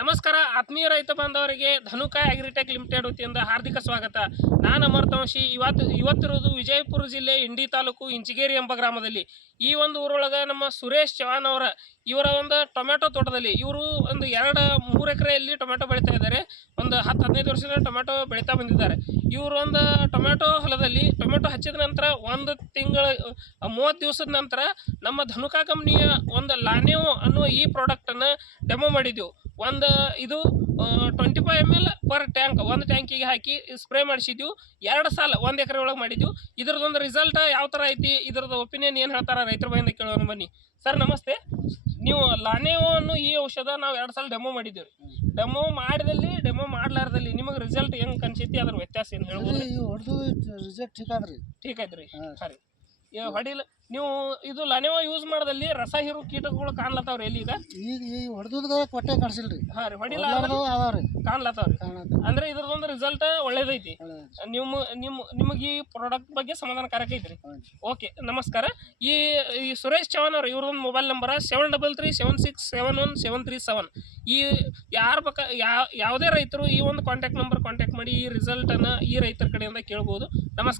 ನಮಸ್ಕಾರ, ಆತ್ಮೀಯ ರೈತ ಬಾಂಧವರಿಗೆ ಧನುಕಾಯ್ ಅಗ್ರಿಟೆಕ್ ಲಿಮಿಟೆಡ್ ವತಿಯಿಂದ ಹಾರ್ದಿಕ ಸ್ವಾಗತ. ನಾನು ಅಮರ್ತವಂಶಿ ಇವತ್ತು ಇವತ್ತಿರೋದು ವಿಜಯಪುರ ಜಿಲ್ಲೆ ಇಂಡಿ ತಾಲೂಕು ಇಂಚಿಗೇರಿ ಎಂಬ ಗ್ರಾಮದಲ್ಲಿ. ಈ ಒಂದು ಊರೊಳಗೆ ನಮ್ಮ ಸುರೇಶ್ ಚವಾನ್ ಅವರ, ಇವರ ಒಂದು ಟೊಮೆಟೊ ತೋಟದಲ್ಲಿ, ಇವರು ಒಂದು ಎರಡು ಮೂರು ಎಕರೆಯಲ್ಲಿ ಟೊಮೆಟೊ ಬೆಳೀತಾ ಇದ್ದಾರೆ. ಒಂದು ಹತ್ತು, ಹದಿನೈದು ವರ್ಷದ ಟೊಮೆಟೊ ಬೆಳೀತಾ ಬಂದಿದ್ದಾರೆ. ಇವರು ಒಂದು ಟೊಮೆಟೊ ಹೊಲದಲ್ಲಿ ಟೊಮೆಟೊ ಹಚ್ಚಿದ ನಂತರ ಒಂದು ತಿಂಗಳ, ಮೂವತ್ತು ದಿವಸದ ನಂತರ ನಮ್ಮ ಧನುಕಾ ಕಂಪ್ನಿಯ ಒಂದು ಲಾನೆವ್ ಅನ್ನುವ ಈ ಪ್ರಾಡಕ್ಟನ್ನು ಡೆಮೋ ಮಾಡಿದ್ದೆವು ಒಂದು ಇದು twenty five M L per tank ಒಂದು ಟ್ಯಾಂಕಿಗೆ ಹಾಕಿ ಸ್ಪ್ರೇ ಮಾಡಿಸಿದ್ವು. ಎರಡು ಸಾಲ ಒಂದು ಎಕರೆ ಒಳಗೆ ಮಾಡಿದ್ವು. ಇದ್ರದ್ದೊಂದು ರಿಸಲ್ಟ್ ಯಾವ ಥರ ಐತಿ ಇದ್ರದ್ದು ಒಪಿನಿಯನ್ ಏನು ಹೇಳ್ತಾರ ರೈತರ ಬಾಯಿಂದ ಕೇಳೋಣ ಬನ್ನಿ. ಸರ್ ನಮಸ್ತೆ. ನೀವು ಲಾನೆವೋ ಅನ್ನೋ ಈ ಔಷಧ ನಾವು ಎರಡು ಸಲ ಡೆಮೋ ಮಾಡಿದ್ದೀವಿ ಡೆಮೋ ಮಾಡಿದಲ್ಲಿ ಡೆಮೋ ಮಾಡ್ಲಾರ್ದಲ್ಲಿ ನಿಮಗೆ ರಿಸಲ್ಟ್ ಹೆಂಗೆ ಕನ್ಸೈತಿ ಅದ್ರ ವ್ಯತ್ಯಾಸ ಏನು ಹೇಳ್ಬೋದು? ರಿಸಲ್ಟ್ ಠೀಕ್ ಆದ್ರಿ. ಠೀಕ್ ಐತ್ರಿ ಸರಿ. ಈಗ ಹೊಡಿಲ್ಲ ನೀವು ಇದು ಲನೆವ ಯೂಸ್ ಮಾಡದಲ್ಲಿ ರಸ ಹೀರು ಕೀಟಗಳು ಕಾಣ್ಲತ್ತಾವ್ರಿ ಎಲ್ಲಿ ಈಗ? ಈಗ ಈ ಹೊಡೆದ ಕೊಟ್ಟೆ ಕಾಣಿಸಿಲ್ರಿ. ಹಾ ರೀ ಅದಾವ್ರಿ ಕಾಣ್ಲತ್ತಾವ್ರಿ. ಅಂದ್ರೆ ಇದ್ರದೊಂದು ರಿಸಲ್ಟ್ ಒಳ್ಳೇದೈತಿ. ನಿಮ್ಮ ನಿಮ್ಮ ನಿಮಗೆ ಈ ಪ್ರಾಡಕ್ಟ್ ಬಗ್ಗೆ ಸಮಾಧಾನಕಾರಕ ಐತ್ರಿ. ಓಕೆ ನಮಸ್ಕಾರ. ಈ ಈ ಸುರೇಶ್ ಚೌಹಾನ್ ಅವ್ರ ಇವ್ರದೊಂದು mobile number seven double three seven six seven one seven three seven ಈ ಯಾರ ಬಕ ಯಾವ ಯಾವುದೇ ರೈತರು ಈ ಒಂದು ಕಾಂಟ್ಯಾಕ್ಟ್ ನಂಬರ್ ಕಾಂಟ್ಯಾಕ್ಟ್ ಮಾಡಿ ಈ ರಿಸಲ್ಟನ್ನು ಈ ರೈತರ ಕಡೆಯಿಂದ ಕೇಳ್ಬೋದು. ನಮಸ್ಕಾರ.